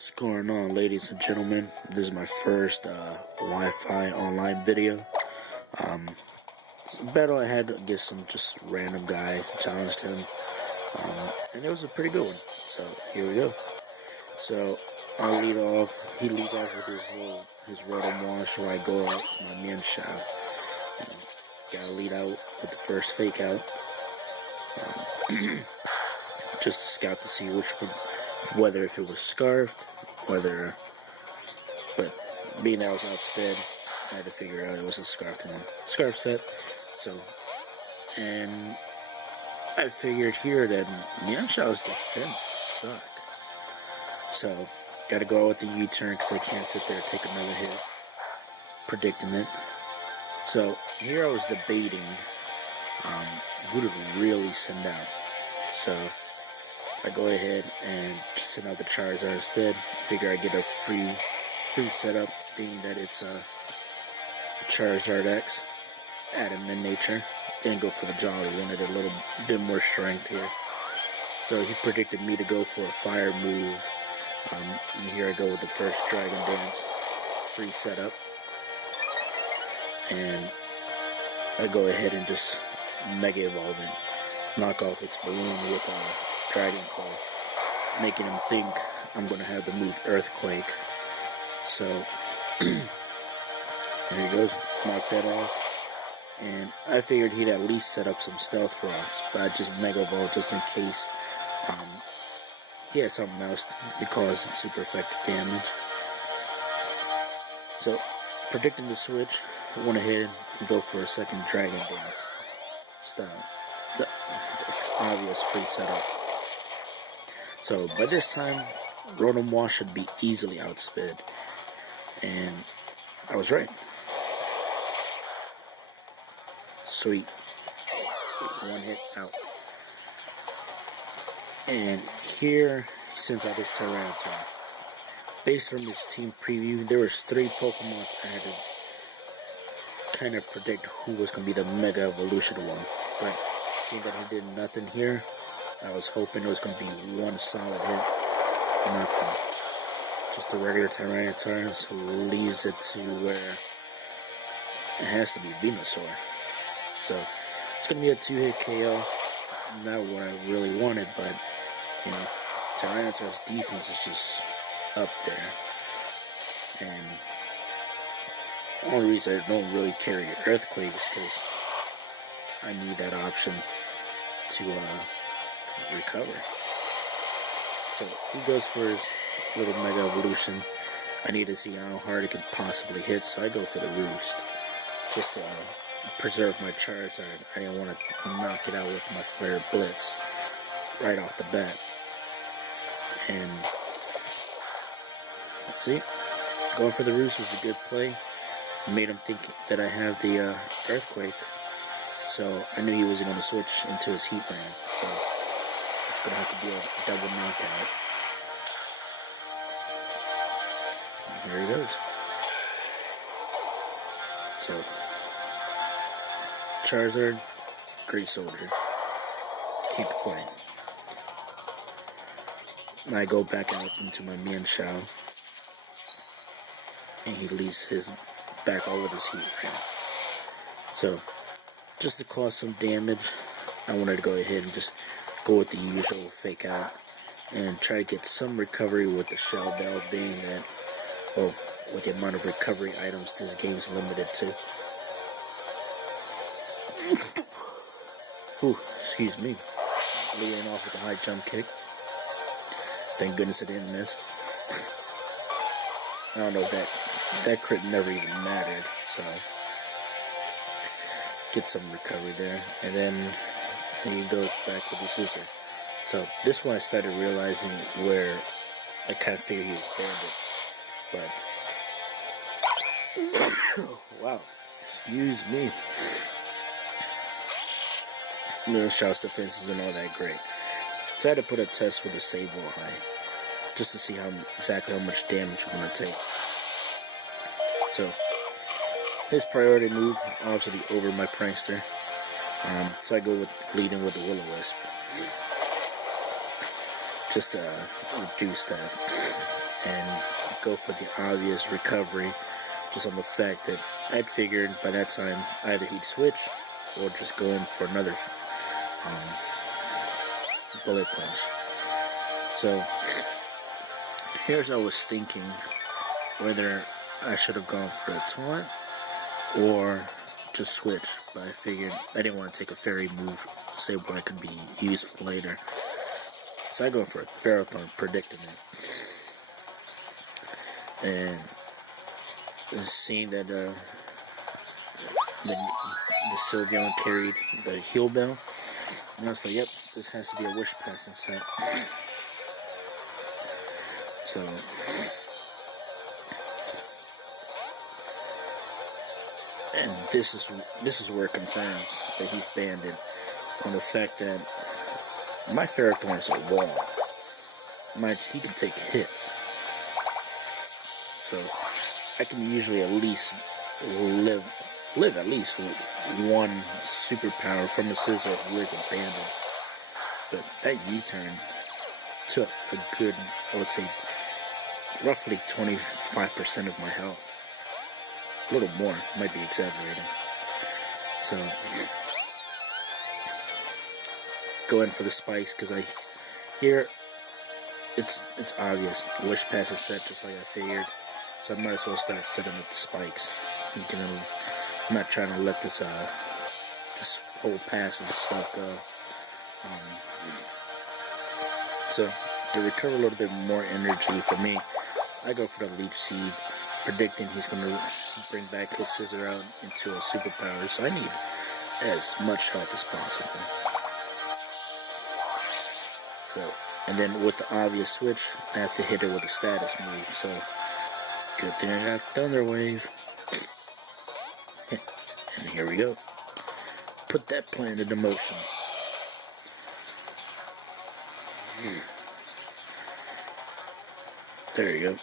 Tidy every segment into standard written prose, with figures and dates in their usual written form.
What's going on, ladies and gentlemen? This is my first Wi-Fi online video. Battle I had against some just random guy, challenged him, and it was a pretty good one. So here we go. So I'll lead off. He leads off with his rotom wash, where I go out with my min shao. Gotta lead out with the first fake out, just to scout to see which one, whether if it was scarfed. But being that I was outsped, I had to figure out it was a scarf set. So, and I figured here that Mianshao's defense sucked. So, gotta go out with the U-turn because I can't sit there and take another hit, predicting it. So, here I was debating who to really send out. So, I go ahead and just send out the Charizard instead. Figure I get a free setup, being that it's a Charizard X, add him in nature. Didn't go for the Jolly, wanted a little bit more strength here. So he predicted me to go for a fire move. And here I go with the first Dragon Dance, free setup. And I go ahead and just Mega Evolve it, knock off its balloon with a Dragon Claw, making him think I'm going to have the move Earthquake. So, there he goes, knock that off. And I figured he'd at least set up some Stealth Rocks, but I just Mega Evolve just in case he had something else that caused super effective damage. So, predicting the switch, I went ahead and go for a second Dragon Dance style. Obvious free setup. So by this time, Rotom Wash should be easily outsped, and I was right. Sweet, one hit out. And here, since I just Tyranitar, based on this team preview, there was 3 Pokemon I had to kind of predict who was going to be the Mega Evolution one, but seeing that he did nothing here, I was hoping it was going to be one solid hit. Nothing. Just a regular Tyranitar, so leaves it to where it has to be Venusaur. So it's going to be a 2-hit KO. Not what I really wanted, but you know, Tyranitar's defense is just up there. And the only reason I don't really carry Earthquake is because I need that option to recover. So he goes for his little Mega Evolution. I need to see how hard it can possibly hit, so I go for the Roost, just to preserve my Charizard. I didn't want to knock it out with my Flare Blitz right off the bat. And let's see, going for the Roost was a good play. Made him think that I have the Earthquake. So I knew he wasn't going to switch into his Heat Ram, so it's going to have to be a double knockout. And here he goes. So, Charizard, great soldier. Keep playing. And I go back out into my Mienshao, and he leaves his back all with his Heat Ram. So, just to cause some damage, I wanted to go ahead and just go with the usual fake out and try to get some recovery with the Shell Bell, being that, well, with the amount of recovery items this game's limited to. Ooh, excuse me. Leading off with a high jump kick. Thank goodness it didn't miss. I don't know, that crit never even mattered, so get some recovery there, and then he goes back with the scissor. So this one I started realizing where I kind of figured he was banded, but wow, excuse me. Shell's defense isn't all that great, so I had to put a test with a Sable Eye just to see exactly how much damage I'm gonna take. So his priority move, obviously over my Prankster. So I go with leading with the Will-O-Wisp, just to reduce that. And go for the obvious recovery, just on the fact that I'd figured by that time either he'd switch or just go in for another bullet punch. So here's I was thinking whether I should have gone for a taunt or just switch, but I figured I didn't want to take a fairy move, say what could be useful later. So I go for a Ferrothorn predicament. And seeing that the Sylveon carried the heal bell, and I was like, yep, this has to be a wish passing set. So and this is where it confirms that he's banded on the fact that my Ferrothorn is a wall. He can take hits. So I can usually at least live at least one superpower from a Scizor who is abandoned. But that U-turn took a good, I would say, roughly 25% of my health. A little more, might be exaggerating. So go in for the spikes because here it's obvious. Wish pass is set just like I figured. So I might as well start setting up the spikes. I'm not trying to let this whole pass and stuff go. So to recover a little bit more energy for me, I go for the Leaf Seed, predicting he's going to bring back his Scizor out into a superpower. So I need as much health as possible. So, and then with the obvious switch, I have to hit it with a status move. So good thing I got Thunder Wave. And here we go. Put that plan into motion. There you go.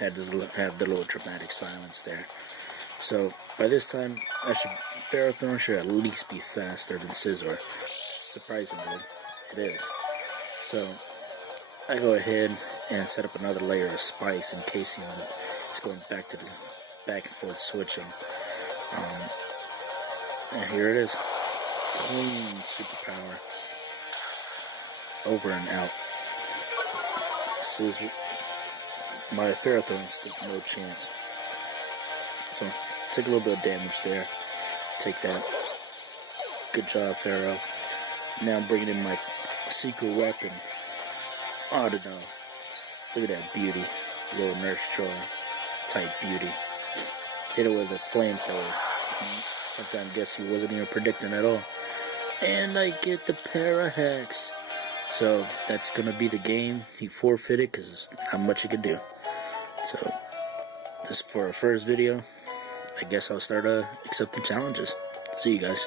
Had to have the little dramatic silence there. So by this time, Ferrothorn should at least be faster than Scizor. Surprisingly, it is. So I go ahead and set up another layer of spice in case he's going back and forth switching. And here it is. Clean superpower. Over and out. My Ferrothorn stood no chance. So take a little bit of damage there. Take that. Good job, Pharaoh. Now I'm bringing in my secret weapon. Audidon. Look at that beauty. Little Nurse Joy type beauty. Hit it with a flamethrower. Sometimes I guess he wasn't even predicting at all. And I get the Parahex. So that's going to be the game. He forfeited because there's not much he could do. So this is for our first video. I guess I'll start accepting challenges. See you guys.